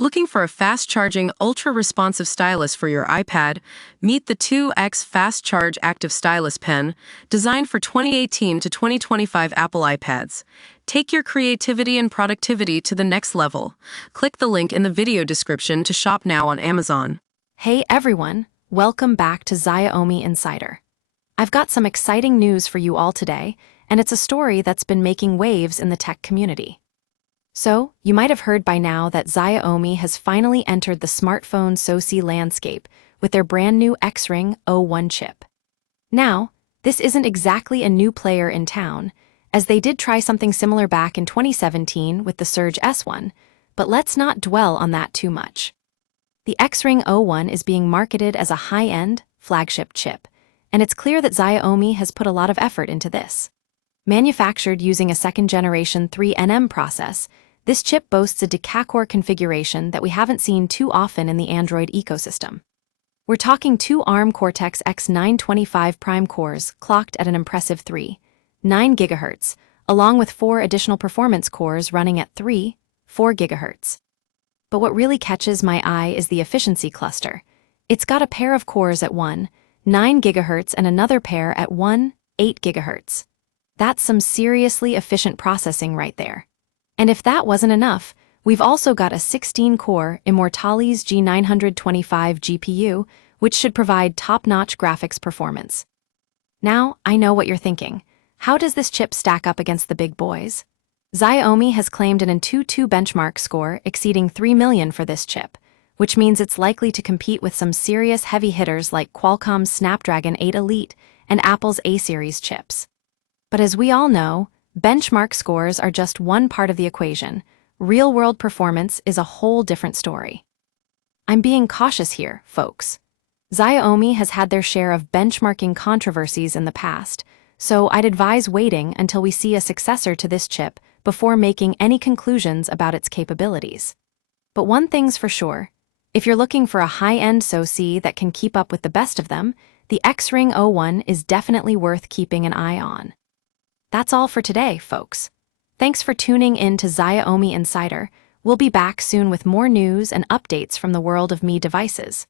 Looking for a fast-charging, ultra-responsive stylus for your iPad? Meet the 2X Fast Charge Active Stylus Pen, designed for 2018 to 2025 Apple iPads. Take your creativity and productivity to the next level. Click the link in the video description to shop now on Amazon. Hey everyone, welcome back to Xiaomi Insider. I've got some exciting news for you all today, and it's a story that's been making waves in the tech community. So, you might have heard by now that Xiaomi has finally entered the smartphone SoC landscape with their brand new Xring O1 chip. Now, this isn't exactly a new player in town, as they did try something similar back in 2017 with the Surge S1, but let's not dwell on that too much. The Xring O1 is being marketed as a high-end, flagship chip, and it's clear that Xiaomi has put a lot of effort into this. Manufactured using a second-generation 3nm process, this chip boasts a deca-core configuration that we haven't seen too often in the Android ecosystem. We're talking two ARM Cortex-X925 prime cores clocked at an impressive 3.9 GHz, along with 4 additional performance cores running at 3.4 GHz. But what really catches my eye is the efficiency cluster. It's got a pair of cores at 1.9 GHz and another pair at 1.8 GHz. That's some seriously efficient processing right there. And if that wasn't enough, we've also got a 16-core Immortalis-G925 GPU, which should provide top-notch graphics performance. Now, I know what you're thinking. How does this chip stack up against the big boys? Xiaomi has claimed an Antutu benchmark score exceeding 3 million for this chip, which means it's likely to compete with some serious heavy hitters like Qualcomm's Snapdragon 8 Elite and Apple's A-series chips. But as we all know, benchmark scores are just one part of the equation. Real-world performance is a whole different story. I'm being cautious here, folks. Xiaomi has had their share of benchmarking controversies in the past, so I'd advise waiting until we see a successor to this chip before making any conclusions about its capabilities. But one thing's for sure, if you're looking for a high-end SoC that can keep up with the best of them, the Xring O1 is definitely worth keeping an eye on. That's all for today, folks. Thanks for tuning in to Xiaomi Insider. We'll be back soon with more news and updates from the world of Mi devices.